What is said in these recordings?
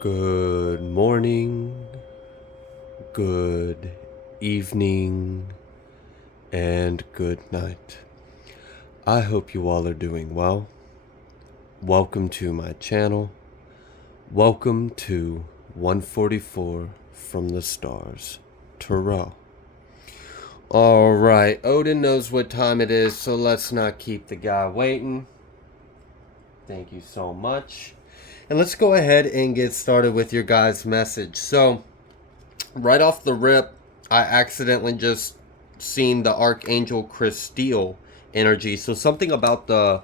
Good morning, good evening, and good night. I hope you all are doing well. Welcome to my channel. Welcome to 144 from the Stars, Tarot. Alright, Odin knows what time it is, so let's not keep the guy waiting. Thank you so much. And let's go ahead and get started with your guys' message. So, right off the rip, I accidentally just seen the Archangel Christeel energy. So something about the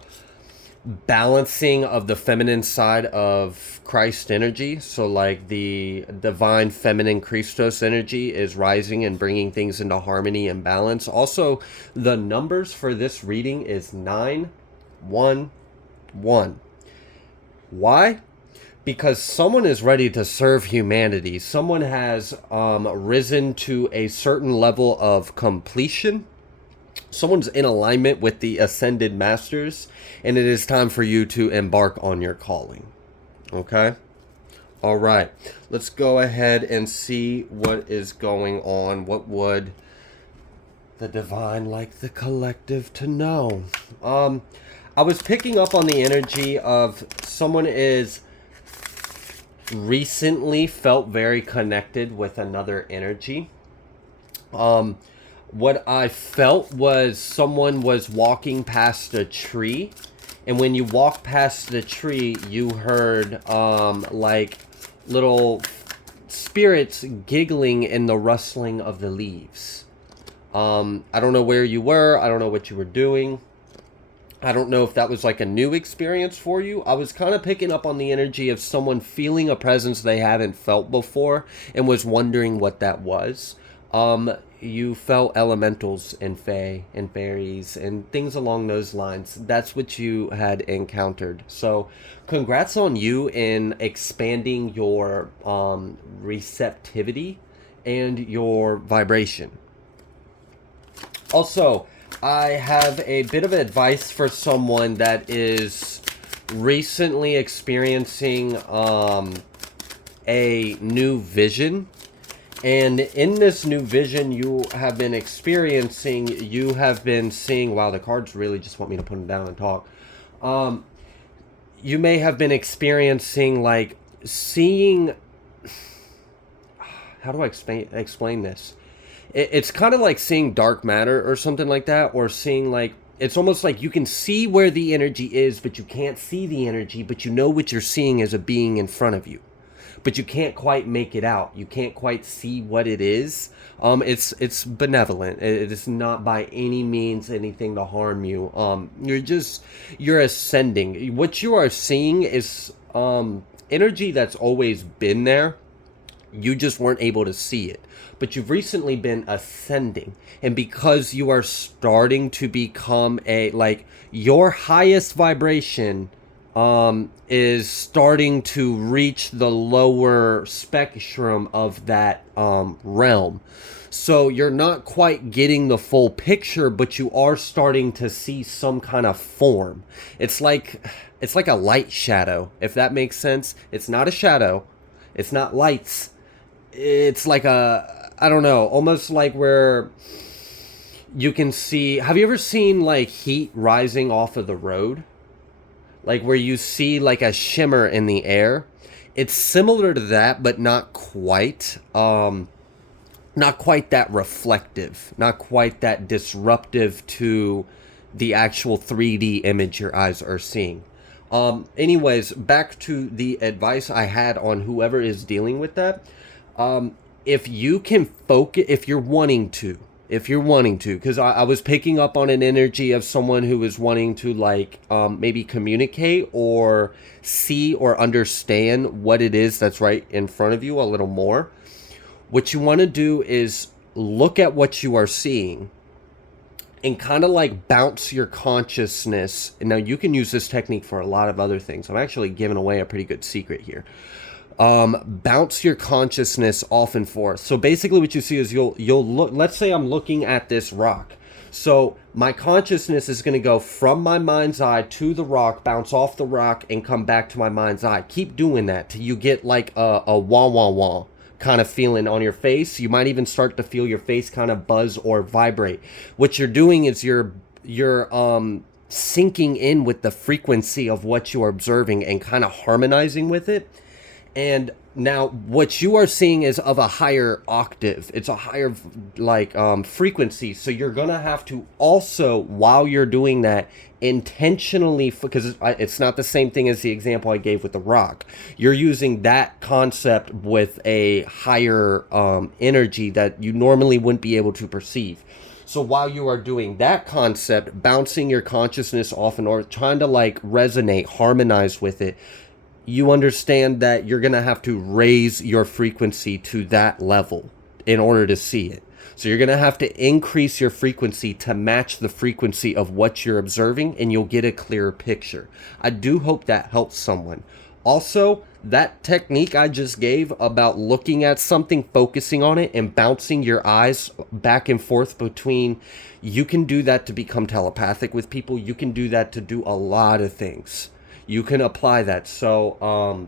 balancing of the feminine side of Christ energy. So like the divine feminine Christos energy is rising and bringing things into harmony and balance. Also, the numbers for this reading is 911. Why? Because someone is ready to serve humanity. Someone has risen to a certain level of completion. Someone's in alignment with the ascended masters, and it is time for you to embark on your calling. Okay? All right. Let's go ahead and see what is going on. What would the divine like the collective to know? I was picking up on the energy of someone is recently felt very connected with another energy. What I felt was someone was walking past a tree, and when you walk past the tree, you heard like little spirits giggling in the rustling of the leaves. I don't know where you were. I don't know what you were doing. I don't know if that was like a new experience for you. I was kind of picking up on the energy of someone feeling a presence they haven't felt before and was wondering what that was. You felt elementals and fae and fairies and things along those lines. That's what you had encountered. So congrats on you in expanding your receptivity and your vibration. Also, I have a bit of advice for someone that is recently experiencing a new vision. And in this new vision you have been experiencing, you have been seeing, wow, the cards really just want me to put them down and talk. You may have been experiencing, like, seeing, how do I explain this? It's kind of like seeing dark matter or something like that, or seeing, like, it's almost like you can see where the energy is, but you can't see the energy, but you know what you're seeing as a being in front of you. But you can't quite make it out. You can't quite see what it is. It's benevolent. It is not by any means anything to harm you. You're ascending. What you are seeing is energy that's always been there. You just weren't able to see it. But you've recently been ascending. And because you are starting to become your highest vibration is starting to reach the lower spectrum of that realm. So you're not quite getting the full picture, but you are starting to see some kind of form. It's like a light shadow, if that makes sense. It's not a shadow. It's not lights. It's like I don't know, almost like where you can see, have you ever seen like heat rising off of the road? Like where you see like a shimmer in the air. It's similar to that, but not quite. Not quite that reflective. Not quite that disruptive to the actual 3D image your eyes are seeing. Anyways, back to the advice I had on whoever is dealing with that. If you can focus, if you're wanting to, because I was picking up on an energy of someone who was wanting to, like, maybe communicate or see or understand what it is that's right in front of you a little more. What you want to do is look at what you are seeing and kind of like bounce your consciousness. And now you can use this technique for a lot of other things. I'm actually giving away a pretty good secret here. Bounce your consciousness off and forth. So basically what you see is you'll look, let's say I'm looking at this rock. So my consciousness is going to go from my mind's eye to the rock, bounce off the rock, and come back to my mind's eye. Keep doing that till you get like a wah wah wah kind of feeling on your face. You might even start to feel your face kind of buzz or vibrate. What you're doing is you're sinking in with the frequency of what you're observing and kind of harmonizing with it. And now what you are seeing is of a higher octave. It's a higher frequency. So you're going to have to also, while you're doing that, intentionally, because it's not the same thing as the example I gave with the rock. You're using that concept with a higher energy that you normally wouldn't be able to perceive. So while you are doing that concept, bouncing your consciousness off and or trying to like resonate, harmonize with it, you understand that you're going to have to raise your frequency to that level in order to see it. So you're going to have to increase your frequency to match the frequency of what you're observing, and you'll get a clearer picture. I do hope that helps someone. Also, that technique I just gave about looking at something, focusing on it, and bouncing your eyes back and forth between, you can do that to become telepathic with people. You can do that to do a lot of things. You can apply that. So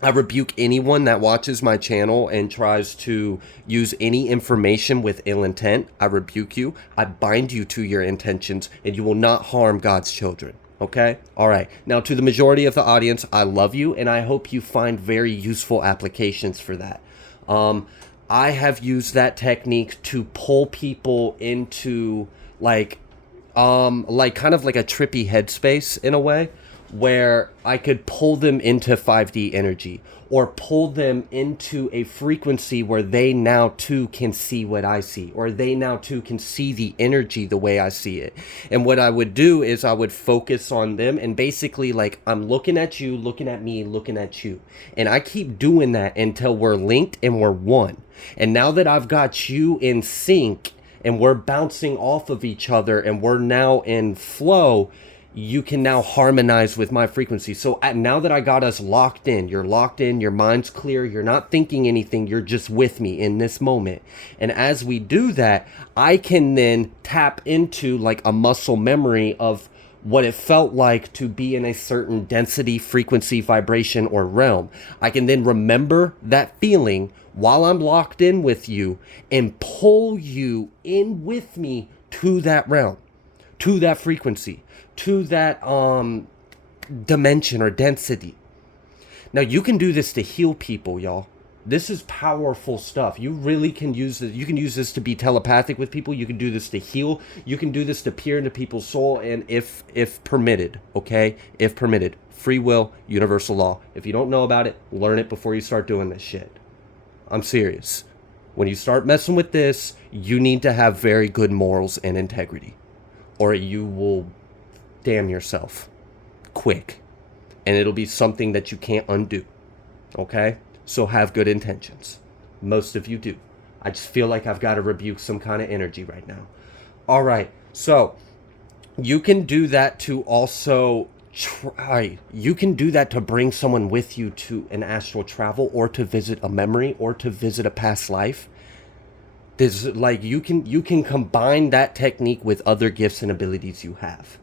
I rebuke anyone that watches my channel and tries to use any information with ill intent. I rebuke you. I bind you to your intentions, and you will not harm God's children. Okay? All right. Now, to the majority of the audience, I love you, and I hope you find very useful applications for that. I have used that technique to pull people into like kind of like a trippy headspace in a way, where I could pull them into 5D energy or pull them into a frequency where they now too can see what I see, or they now too can see the energy the way I see it. And what I would do is I would focus on them, and basically like, I'm looking at you, looking at me, looking at you. And I keep doing that until we're linked and we're one. And now that I've got you in sync and we're bouncing off of each other and we're now in flow, you can now harmonize with my frequency. So now that I got us locked in, you're locked in, your mind's clear, you're not thinking anything, you're just with me in this moment. And as we do that, I can then tap into like a muscle memory of what it felt like to be in a certain density, frequency, vibration, or realm. I can then remember that feeling while I'm locked in with you and pull you in with me to that realm, to that frequency, to that dimension or density. Now you can do this to heal people, y'all. This is powerful stuff. You really can use this. You can use this to be telepathic with people. You can do this to heal. You can do this to peer into people's soul, and if permitted, okay? If permitted. Free will, universal law. If you don't know about it, learn it before you start doing this shit. I'm serious. When you start messing with this, you need to have very good morals and integrity, or you will damn yourself quick, and it'll be something that you can't undo. Okay? So have good intentions. Most of you do. I just feel like I've got to rebuke some kind of energy right now. All right. So you can do that to also you can do that to bring someone with you to an astral travel, or to visit a memory, or to visit a past life. There's like, you can combine that technique with other gifts and abilities you have.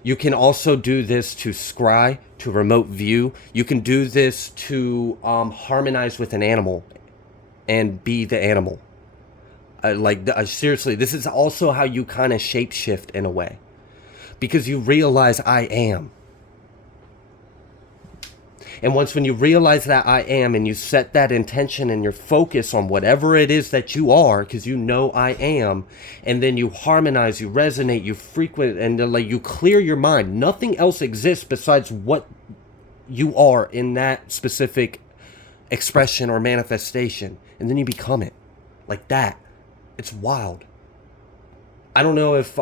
You can also do this to scry, to remote view. You can do this to harmonize with an animal and be the animal. Seriously, this is also how you kind of shapeshift in a way, because you realize I am. And when you realize that I am, and you set that intention and your focus on whatever it is that you are, because you know I am, and then you harmonize, you resonate, you frequent, and you clear your mind. Nothing else exists besides what you are in that specific expression or manifestation. And then you become it. Like that. It's wild. I don't know if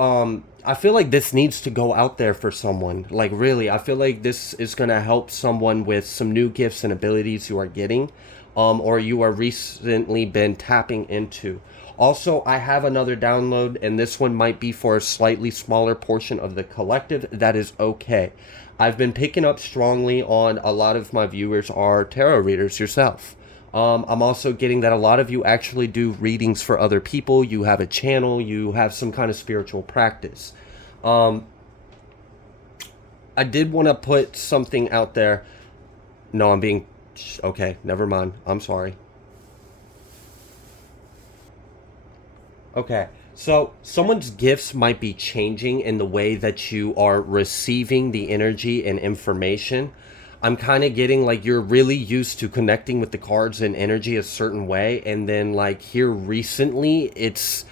I feel like this needs to go out there for someone. Like, really, I feel like this is going to help someone with some new gifts and abilities you are getting, or you are recently been tapping into. Also, I have another download, and this one might be for a slightly smaller portion of the collective. That is okay. I've been picking up strongly on a lot of my viewers are tarot readers yourself. I'm also getting that a lot of you actually do readings for other people. You have a channel, you have some kind of spiritual practice. Um, I did want to put something out there. No, I'm being. Okay, never mind. I'm sorry. Okay. So someone's gifts might be changing in the way that you are receiving the energy and information. I'm kind of getting like you're really used to connecting with the cards and energy a certain way, and then like here recently, it's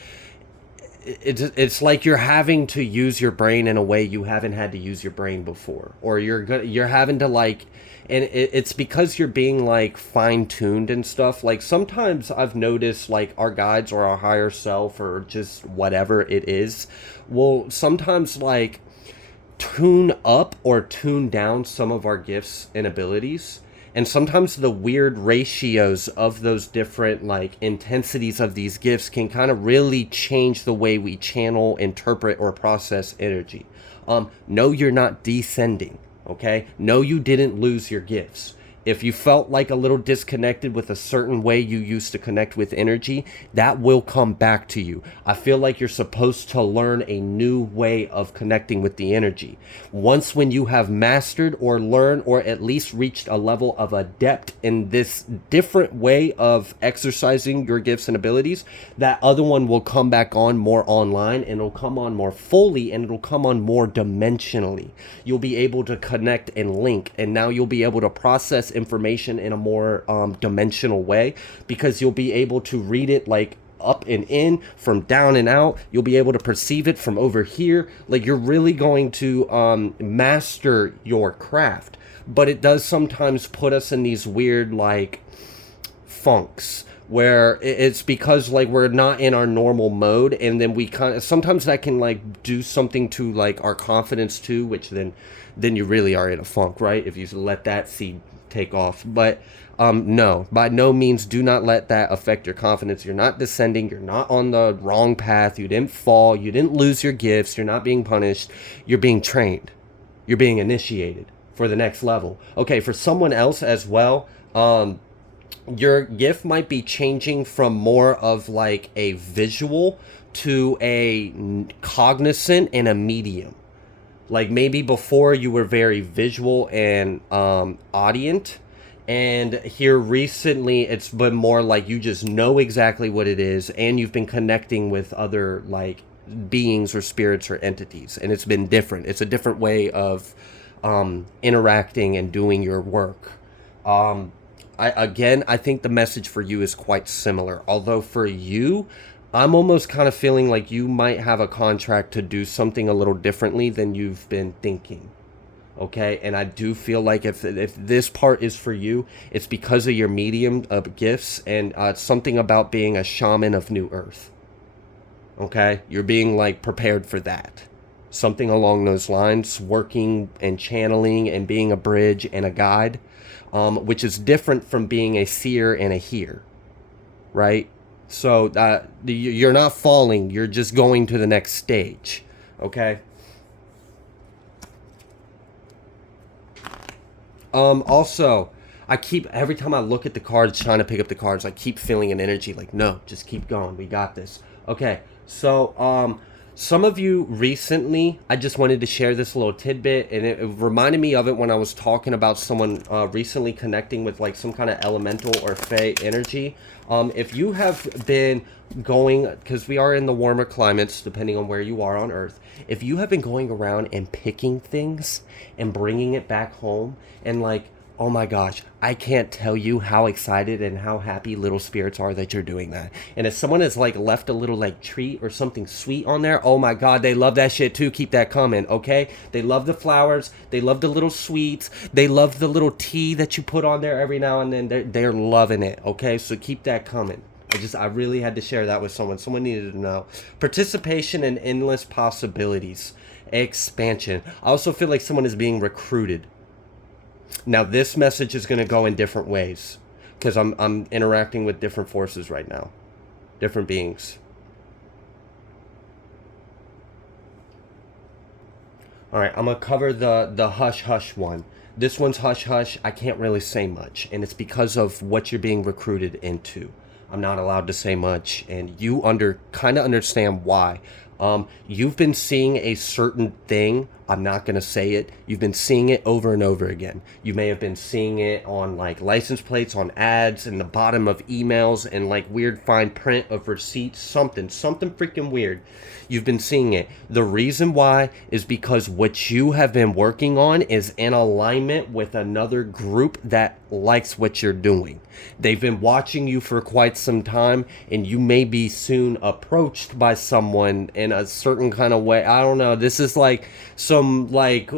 like you're having to use your brain in a way you haven't had to use your brain before, or you're having to like, and it's because you're being like fine tuned and stuff. Like sometimes I've noticed like our guides or our higher self or just whatever it is, will sometimes like tune up or tune down some of our gifts and abilities. And sometimes the weird ratios of those different like intensities of these gifts can kind of really change the way we channel, interpret, or process energy. No, you're not descending. Okay, no, you didn't lose your gifts. If you felt like a little disconnected with a certain way you used to connect with energy, that will come back to you. I feel like you're supposed to learn a new way of connecting with the energy. Once when you have mastered or learned or at least reached a level of adept in this different way of exercising your gifts and abilities, that other one will come back on more online, and it'll come on more fully, and it'll come on more dimensionally. You'll be able to connect and link, and now you'll be able to process information in a more dimensional way, because you'll be able to read it like up and in, from down and out. You'll be able to perceive it from over here. Like you're really going to master your craft. But it does sometimes put us in these weird like funks where it's because like we're not in our normal mode, and then we kind of sometimes that can like do something to like our confidence too, which then you really are in a funk, right? If you let that seed take off. But no, by no means do not let that affect your confidence. You're not descending, you're not on the wrong path, you didn't fall, you didn't lose your gifts, you're not being punished, you're being trained, you're being initiated for the next level. Okay, for someone else as well, your gift might be changing from more of like a visual to a cognizant and a medium. Like maybe before you were very visual and audient, and here recently it's been more like you just know exactly what it is, and you've been connecting with other like beings or spirits or entities, and it's been different. It's a different way of interacting and doing your work. I think the message for you is quite similar. Although for you, I'm almost kind of feeling like you might have a contract to do something a little differently than you've been thinking. Okay, and I do feel like if this part is for you, it's because of your medium of gifts, and it's something about being a shaman of New Earth. Okay, you're being like prepared for that. Something along those lines, working and channeling and being a bridge and a guide, which is different from being a seer and a hear, right? So you're not falling, you're just going to the next stage, okay? Also, I keep, every time I look at the cards, trying to pick up the cards, I keep feeling an energy like, no, just keep going. We got this. Okay. So, some of you recently, I just wanted to share this little tidbit, and it reminded me of it when I was talking about someone recently connecting with like some kind of elemental or fey energy. If you have been going, because we are in the warmer climates, depending on where you are on Earth, if you have been going around and picking things and bringing it back home, and like, oh my gosh, I can't tell you how excited and how happy little spirits are that you're doing that. And if someone has like left a little like treat or something sweet on there, oh my god, they love that shit too. Keep that coming, okay? They love the flowers, they love the little sweets, they love the little tea that you put on there every now and then. They're loving it, okay? So keep that coming. I really had to share that with someone. Someone needed to know. Participation in endless possibilities. Expansion. I also feel like someone is being recruited. Now this message is going to go in different ways, because I'm interacting with different forces right now, different beings. All right, I'm gonna cover the hush hush one. This one's hush hush. I can't really say much, and it's because of what you're being recruited into. I'm not allowed to say much, and you kind of understand why. You've been seeing a certain thing. I'm not gonna say it. You've been seeing it over and over again. You may have been seeing it on like license plates, on ads, in the bottom of emails, and like weird fine print of receipts. Something freaking weird. You've been seeing it. The reason why is because what you have been working on is in alignment with another group that likes what you're doing. They've been watching you for quite some time, and you may be soon approached by someone in a certain kind of way. I don't know. This is like some like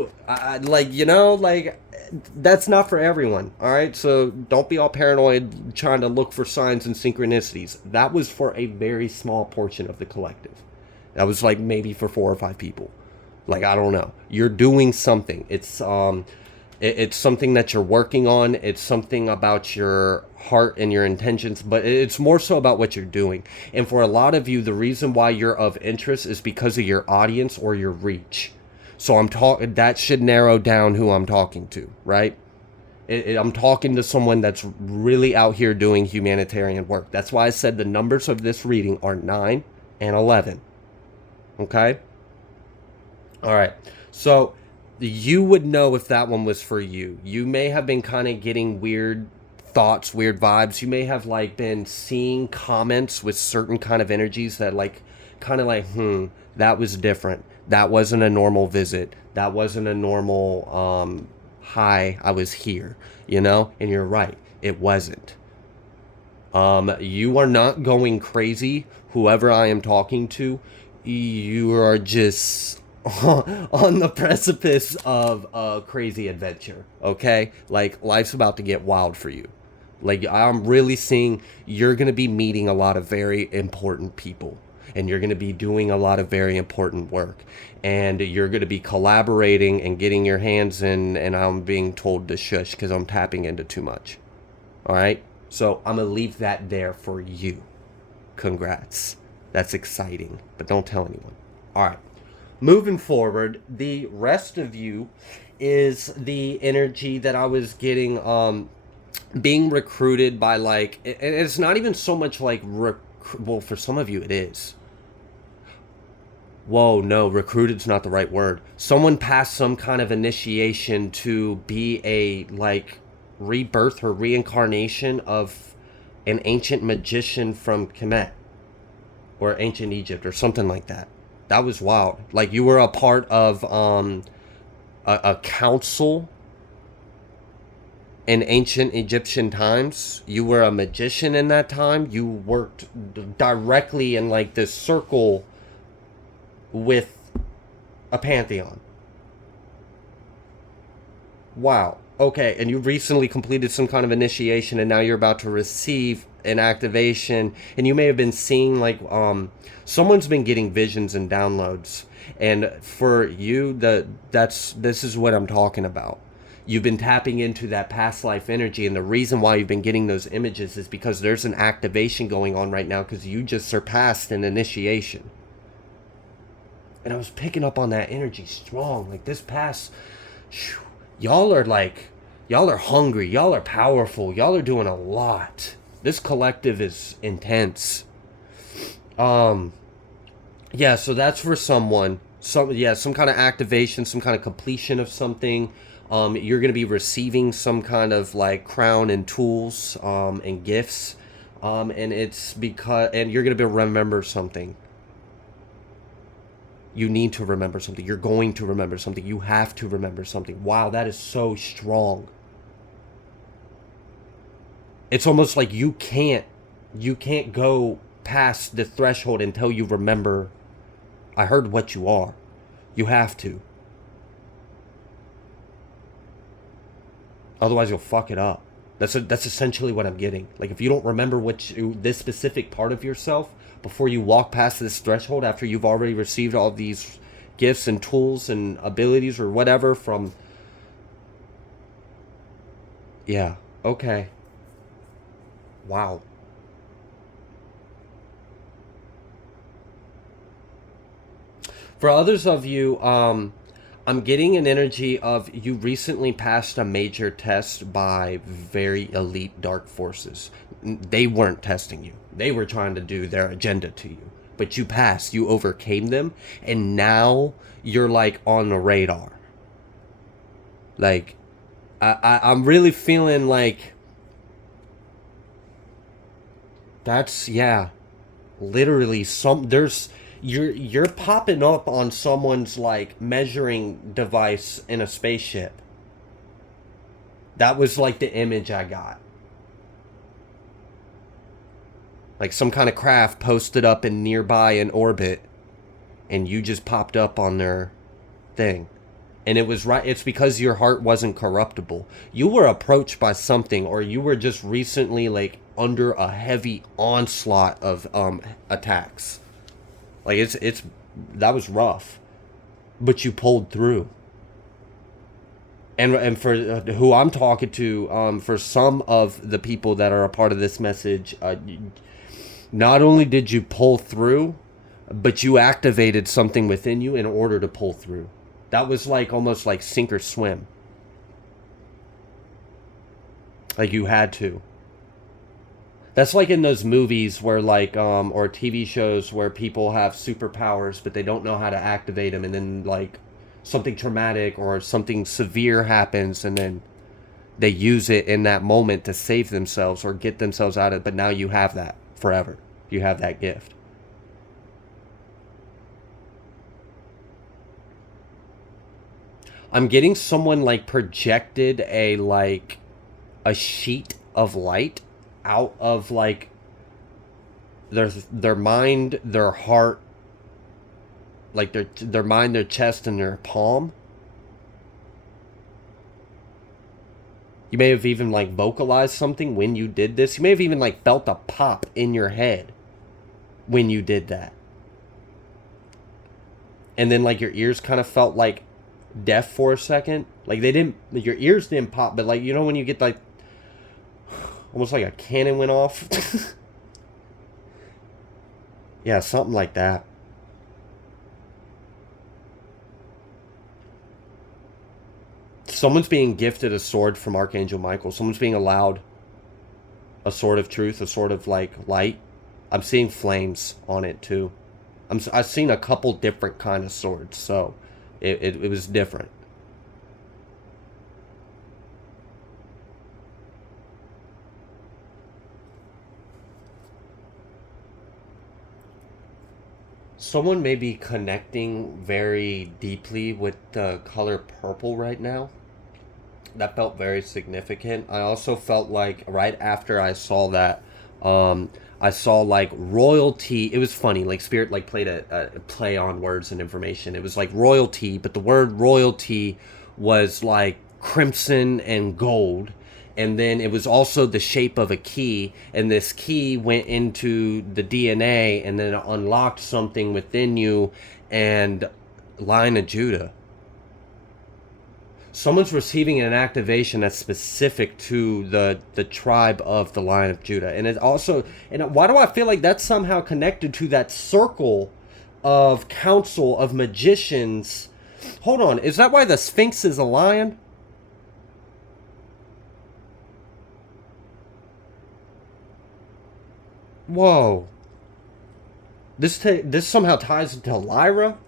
that's not for everyone. All right, so don't be all paranoid trying to look for signs and synchronicities. That was for a very small portion of the collective. That was like maybe for 4 or 5 people. Like, I don't know. You're doing something. It's something that you're working on. It's something about your heart and your intentions, but it's more so about what you're doing. And for a lot of you, the reason why you're of interest is because of your audience or your reach. So that should narrow down who I'm talking to, right? I'm talking to someone that's really out here doing humanitarian work. That's why I said the numbers of this reading are 9 and 11. Okay? All right. So you would know if that one was for you. You may have been kind of getting weird thoughts, weird vibes. You may have like been seeing comments with certain kind of energies that like kind of like, that was different. That wasn't a normal visit. That wasn't a normal hi, I was here, you know? And you're right. It wasn't. You are not going crazy, whoever I am talking to. You are just on the precipice of a crazy adventure, okay? Like, life's about to get wild for you. Like, I'm really seeing you're going to be meeting a lot of very important people. And you're going to be doing a lot of very important work. And you're going to be collaborating and getting your hands in, and I'm being told to shush because I'm tapping into too much. All right? So I'm going to leave that there for you. Congrats. That's exciting, but don't tell anyone. All right. Moving forward, the rest of you is the energy that I was getting being recruited by, like, and it's not even so much like well, for some of you it is. Whoa, no, recruited's not the right word. Someone passed some kind of initiation to be a like rebirth or reincarnation of an ancient magician from Kemet or ancient Egypt or something like that. That was wild. Like, you were a part of a council in ancient Egyptian times. You were a magician in that time. You worked directly in like this circle with a pantheon. Wow. Okay, and you recently completed some kind of initiation, and now you're about to receive an activation, and you may have been seeing like someone's been getting visions and downloads, and for you, this is what I'm talking about. You've been tapping into that past life energy, and the reason why you've been getting those images is because there's an activation going on right now because you just surpassed an initiation. And I was picking up on that energy strong. Like, this past, y'all are hungry. Y'all are powerful. Y'all are doing a lot. This collective is intense. Yeah, so that's for someone. Some kind of activation, some kind of completion of something. You're going to be receiving some kind of like crown and tools, and gifts. And you're going to be remember something. You need to remember something. You're going to remember something. You have to remember something. Wow, that is so strong. It's almost like you can't go past the threshold until you remember, I heard what you are. You have to. Otherwise you'll fuck it up. That's essentially what I'm getting. Like, if you don't remember this specific part of yourself before you walk past this threshold, after you've already received all these gifts and tools and abilities or whatever from... Yeah, okay. Wow. For others of you, I'm getting an energy of you recently passed a major test by very elite dark forces. They weren't testing you. They were trying to do their agenda to you. But you passed, you overcame them, and now you're like on the radar. Like I'm really feeling like that's, yeah, literally some there's you're popping up on someone's like measuring device in a spaceship. That was like the image I got. Like some kind of craft posted up in nearby in orbit, and you just popped up on their thing. And it was right, it's because your heart wasn't corruptible. You were approached by something, or you were just recently like under a heavy onslaught of attacks. Like it's that was rough, but you pulled through. And for who I'm talking to, for some of the people that are a part of this message, not only did you pull through, but you activated something within you in order to pull through. That was like almost like sink or swim. Like you had to. That's like in those movies where like or TV shows where people have superpowers but they don't know how to activate them, and then like something traumatic or something severe happens, and then they use it in that moment to save themselves or get themselves out of it. But now you have that forever. You have that gift. I'm getting someone like projected a sheet of light out of like their mind, their heart, like their mind, their chest, and their palm. You may have even like vocalized something when you did this. You may have even like felt a pop in your head when you did that. And then like your ears kind of felt like deaf for a second. Like they didn't, your ears didn't pop, but like, you know, when you get like almost like a cannon went off. Yeah, something like that. Someone's being gifted a sword from Archangel Michael. Someone's being allowed a sword of truth, a sword of like light. I'm seeing flames on it too. I've seen a couple different kind of swords, so it was different. Someone may be connecting very deeply with the color purple right now. That felt very significant. I also felt like right after I saw that, I saw like royalty. It was funny, like Spirit like played a play on words and information. It was like royalty, but the word royalty was like crimson and gold. And then it was also the shape of a key, and this key went into the DNA, and then it unlocked something within you, and Lion of Judah. Someone's receiving an activation that's specific to the tribe of the Lion of Judah. And it also, and why do I feel like that's somehow connected to that circle of council of magicians? Hold on, is that why the Sphinx is a lion? Whoa. This somehow ties into Lyra?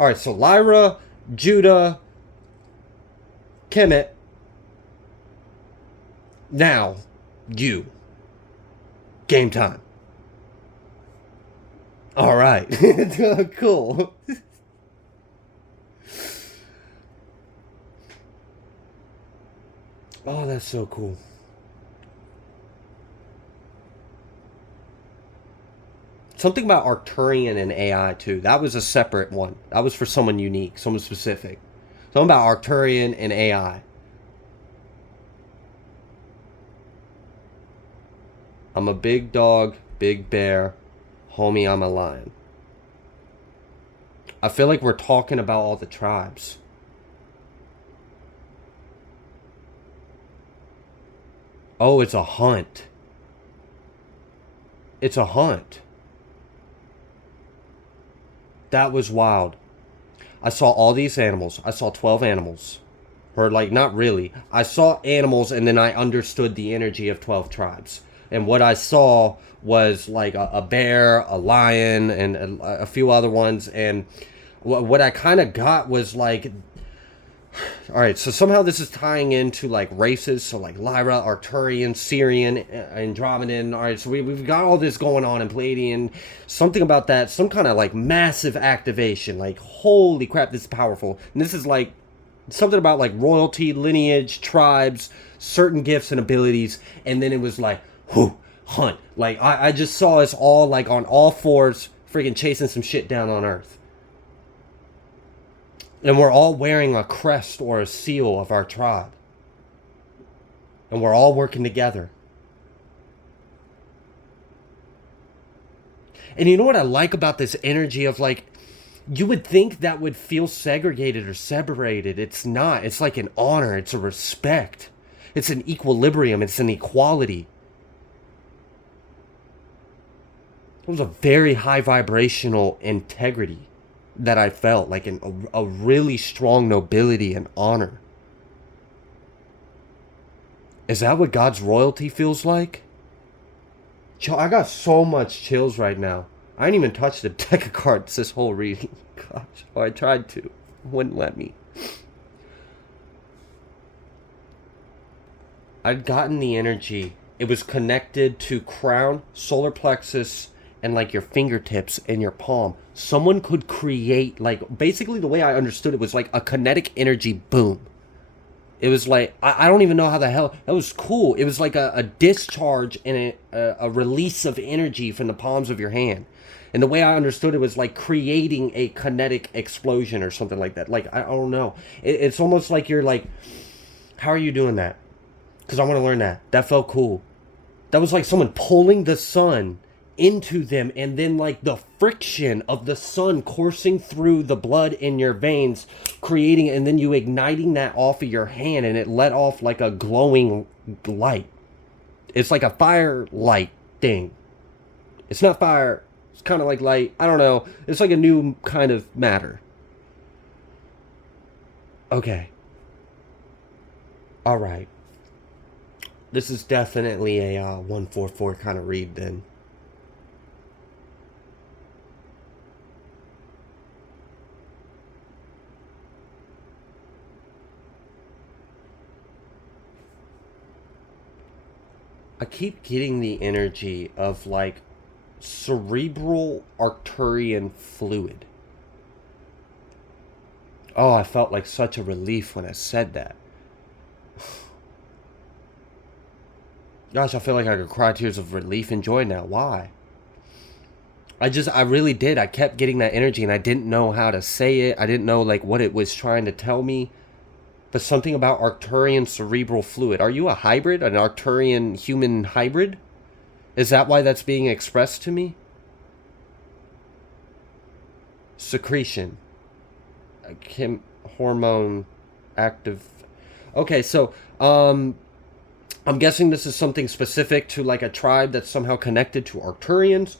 Alright, so Lyra, Judah, Kemet. Now, you. Game time. Alright. Cool. Oh, that's so cool. Something about Arcturian and AI too. That was a separate one. That was for someone unique, someone specific. Something about Arcturian and AI. I'm a big dog, big bear. Homie, I'm a lion. I feel like we're talking about all the tribes. Oh, it's a hunt. It's a hunt. That was wild. I saw all these animals. I saw 12 animals. Or, like, not really. I saw animals and then I understood the energy of 12 tribes. And what I saw was, like, a bear, a lion, and a few other ones. And what I kind of got was, like, all right, so somehow this is tying into like races, so like Lyra, Arcturian, Syrian, Andromedan. All right, so we've got all this going on in Palladian. Something about that, some kind of like massive activation. Like, holy crap, this is powerful. And this is like something about like royalty, lineage, tribes, certain gifts and abilities. And then it was like, whoo, hunt. Like, I just saw us all like on all fours, freaking chasing some shit down on Earth. And we're all wearing a crest or a seal of our tribe. And we're all working together. And you know what I like about this energy of like, you would think that would feel segregated or separated. It's not. It's like an honor. It's a respect. It's an equilibrium. It's an equality. It was a very high vibrational integrity that I felt, like a really strong nobility and honor. Is that what God's royalty feels like? I got so much chills right now. I didn't even touch the deck of cards this whole reading. Gosh, oh, I tried to. Wouldn't let me. I'd gotten the energy. It was connected to crown, solar plexus, and like your fingertips and your palm. Someone could create, like, basically the way I understood it was like a kinetic energy boom. It was like, I don't even know how the hell, that was cool. It was like a discharge and a release of energy from the palms of your hand. And the way I understood it was like creating a kinetic explosion or something like that. Like, I don't know. It's almost like you're like, how are you doing that? Because I want to learn that. That felt cool. That was like someone pulling the sun into them, and then like the friction of the sun coursing through the blood in your veins, creating, and then you igniting that off of your hand, and it let off like a glowing light. It's like a fire light thing. It's not fire. It's kind of like light. I don't know. It's like a new kind of matter. Okay. All right. This is definitely a 144 kind of read then. I keep getting the energy of like cerebral Arcturian fluid. Oh, I felt like such a relief when I said that. Gosh, I feel like I could cry tears of relief and joy now. Why? I really did. I kept getting that energy and I didn't know how to say it. I didn't know like what it was trying to tell me. But something about Arcturian cerebral fluid. Are you a hybrid? An Arcturian human hybrid? Is that why that's being expressed to me? Secretion. Hormone active. Okay, so I'm guessing this is something specific to like a tribe that's somehow connected to Arcturians.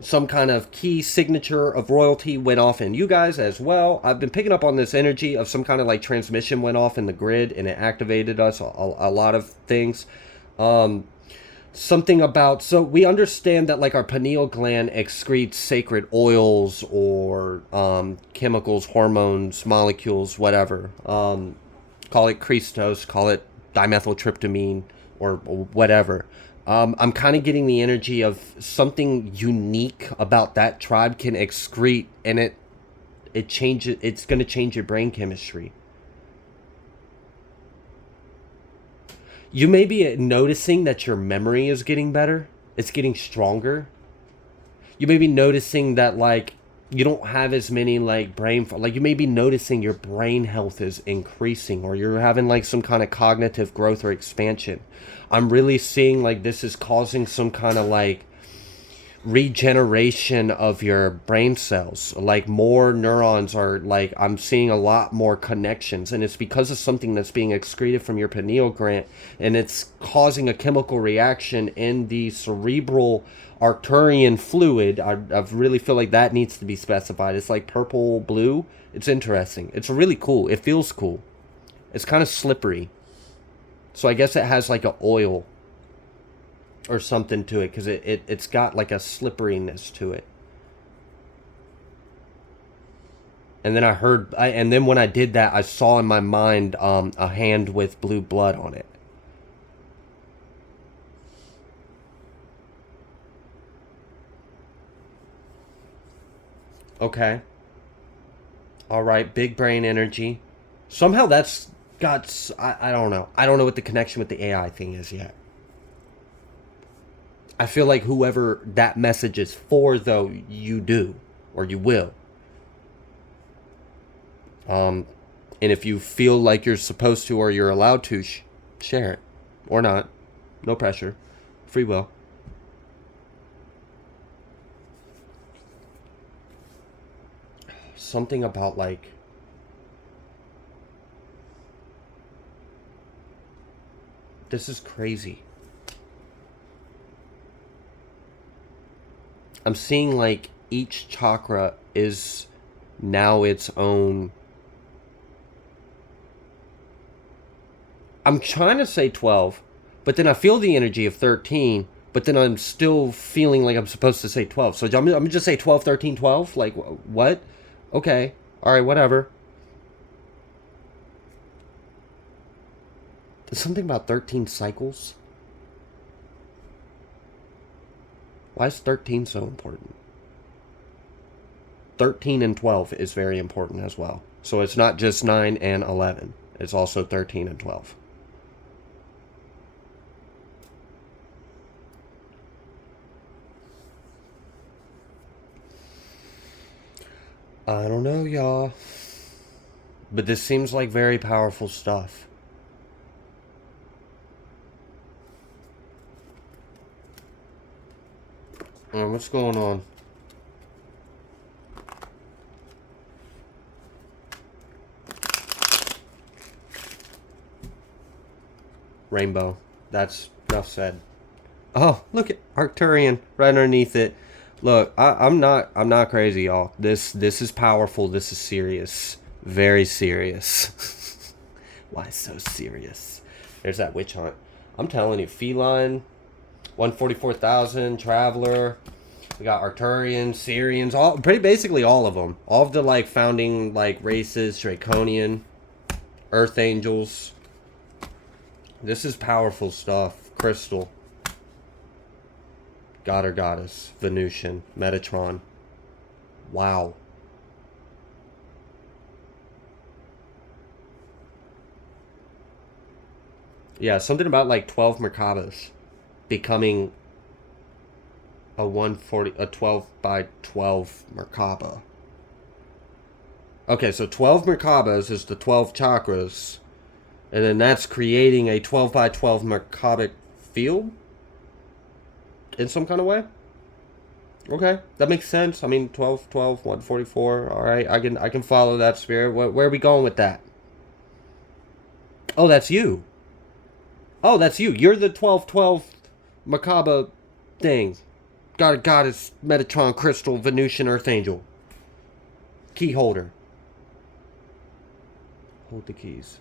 Some kind of key signature of royalty went off in you guys as well. I've been picking up on this energy of some kind of like transmission went off in the grid and it activated us, a lot of things. Something about, so we understand that like our pineal gland excretes sacred oils or chemicals, hormones, molecules, whatever. Call it Christos, call it dimethyltryptamine or whatever. I'm kind of getting the energy of something unique about that tribe can excrete, and it changes. It's going to change your brain chemistry. You may be noticing that your memory is getting better. It's getting stronger. You may be noticing that like you don't have as many like like you may be noticing your brain health is increasing, or you're having like some kind of cognitive growth or expansion. I'm really seeing like this is causing some kind of like regeneration of your brain cells. Like more neurons are like, I'm seeing a lot more connections, and it's because of something that's being excreted from your pineal gland, and it's causing a chemical reaction in the cerebral Arcturian fluid. I really feel like that needs to be specified. It's like purple blue. It's interesting. It's really cool. It feels cool. It's kind of slippery. So I guess it has like a oil or something to it, because it's got like a slipperiness to it. And then and then when I did that, I saw in my mind a hand with blue blood on it. Okay. All right. Big brain energy. Somehow that's got. I don't know. I don't know what the connection with the AI thing is yet. I feel like whoever that message is for, though, you do, or you will. Um, and if you feel like you're supposed to or you're allowed to, share it. Or not. No pressure. Free will. Something about like... This is crazy. I'm seeing like each chakra is now its own... I'm trying to say 12, but then I feel the energy of 13, but then I'm still feeling like I'm supposed to say 12. So I'm going to just say 12, 13, 12? Like, what? Okay. All right, whatever. There's something about 13 cycles. Why is 13 so important? 13 and 12 is very important as well. So it's not just 9 and 11. It's also 13 and 12. I don't know, y'all. But this seems like very powerful stuff. What's going on? Rainbow. That's enough said. Oh, look at Arcturian right underneath it. Look, I'm not crazy, y'all. This is powerful. This is serious. Very serious. Why so serious? There's that witch hunt. I'm telling you, feline, 144,000, traveler. We got Arcturians, Syrians, all pretty basically all of them. All of the like founding like races, Draconian, Earth Angels. This is powerful stuff. Crystal. God or Goddess, Venusian, Metatron. Wow. Yeah, something about like 12 Merkabas becoming a 12 by 12 Merkaba. Okay, so 12 Merkabas is the 12 chakras, and then that's creating a 12 by 12 Merkabic field in some kind of way. Okay, that makes sense. I mean, 12, 12, 144. All right, I can follow that spirit. Where are we going with that? Oh, that's you. Oh, that's you. You're the 12-12 Merkaba thing. God, Goddess, Metatron, Crystal, Venusian, Earth Angel. Key holder. Hold the keys.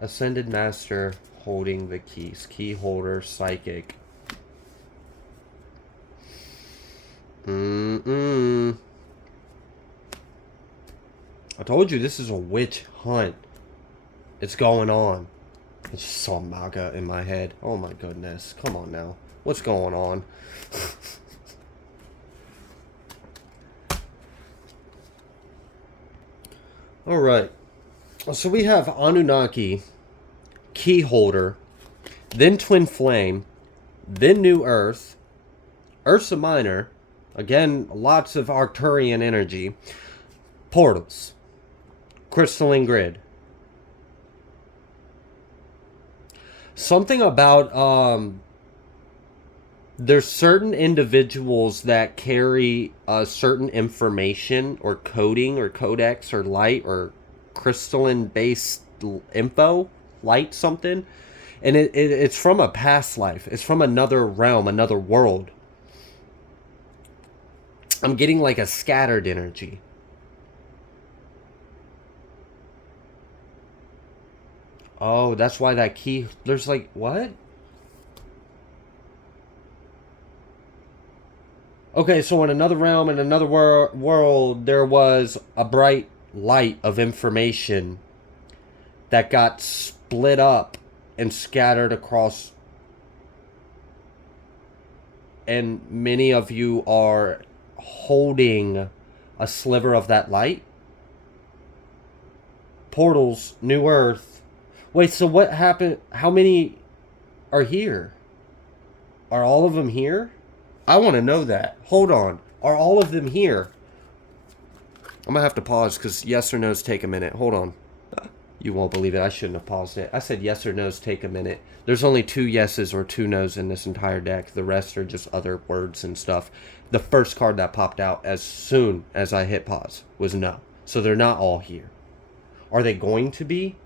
Ascended Master holding the keys. Key holder, psychic. I told you this is a witch hunt. It's going on. I just saw MAGA in my head. Oh my goodness. Come on now. What's going on? Alright. So we have Anunnaki, Key Holder, then Twin Flame, then New Earth, Ursa Minor, again, lots of Arcturian energy, portals, crystalline grid. Something about there's certain individuals that carry certain information or coding or codex or light or crystalline based info, light something, and it's from a past life. It's from another realm, another world. I'm getting like a scattered energy. Oh, that's why that key. There's like what? Okay, so in another realm, in another world, there was a bright light of information that got split up and scattered across. And many of you are holding a sliver of that light. Portals, New Earth. Wait, so what happened? How many are here? Are all of them here? I want to know that. Hold on. Are all of them here? I'm going to have to pause because yes or no's take a minute. Hold on. You won't believe it. I shouldn't have paused it. I said yes or no's take a minute. There's only 2 yeses or 2 no's in this entire deck. The rest are just other words and stuff. The first card that popped out as soon as I hit pause was no. So they're not all here. Are they going to be?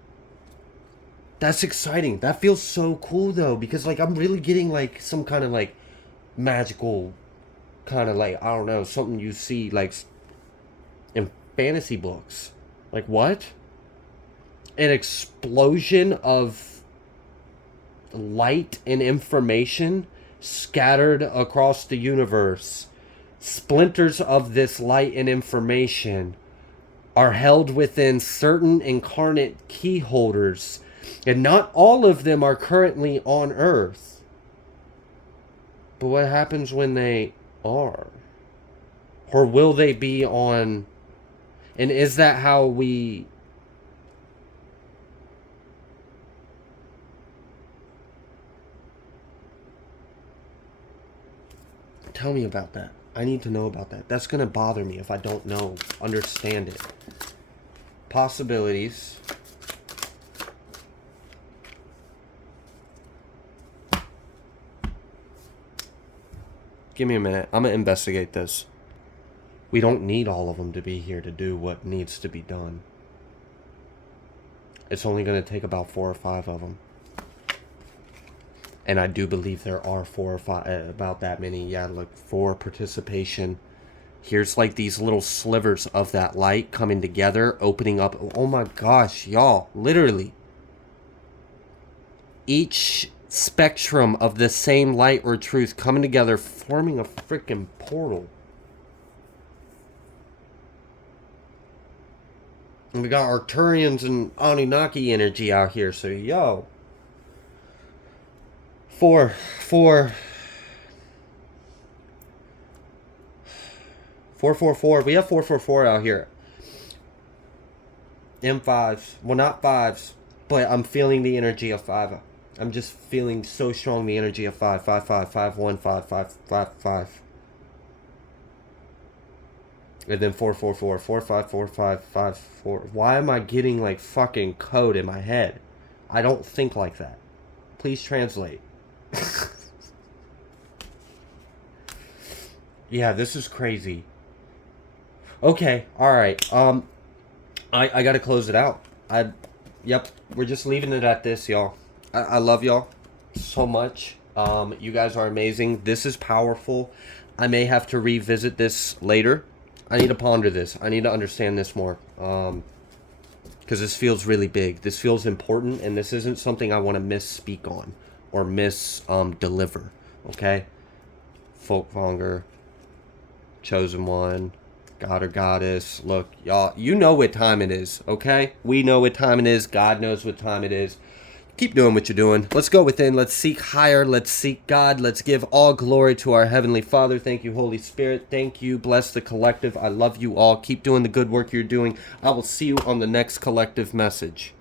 That's exciting. That feels so cool though, because like I'm really getting like some kind of like magical kind of like, I don't know, something you see like in fantasy books. Like what? An explosion of light and information scattered across the universe. Splinters of this light and information are held within certain incarnate key holders, and not all of them are currently on Earth. But what happens when they are? Or will they be on... And is that how we... Tell me about that. I need to know about that. That's going to bother me if I don't know, understand it. Possibilities. Give me a minute. I'm going to investigate this. We don't need all of them to be here to do what needs to be done. It's only going to take about 4 or 5 of them. And I do believe there are 4 or 5, about that many. Yeah, look, for participation. Here's like these little slivers of that light coming together, opening up. Oh my gosh, y'all, literally. Each spectrum of the same light or truth coming together, forming a freaking portal. And we got Arcturians and Anunnaki energy out here, so yo. 4. 4, 4, 4. We have 4, 4, 4 out here. M5s. Well, not 5s, but I'm feeling the energy of 5. I'm just feeling so strong the energy of 5, 5, 5, 5, 1, 5, 5, 5, 5. And then 4, 4, 4, 4, 5, 4, 5, 5, 4. Why am I getting like fucking code in my head? I don't think like that. Please translate. Yeah, this is crazy. Okay, alright. I gotta close it out. Yep, we're just leaving it at this, y'all. I love y'all so much. You guys are amazing. This is powerful. I may have to revisit this later. I need to ponder this. I need to understand this more. Because this feels really big. This feels important, and this isn't something I want to misspeak on or deliver. Okay? Folkvanger, Chosen One, God or Goddess. Look, y'all, you know what time it is, okay? We know what time it is. God knows what time it is. Keep doing what you're doing. Let's go within. Let's seek higher. Let's seek God. Let's give all glory to our Heavenly Father. Thank you, Holy Spirit. Thank you. Bless the collective. I love you all. Keep doing the good work you're doing. I will see you on the next collective message.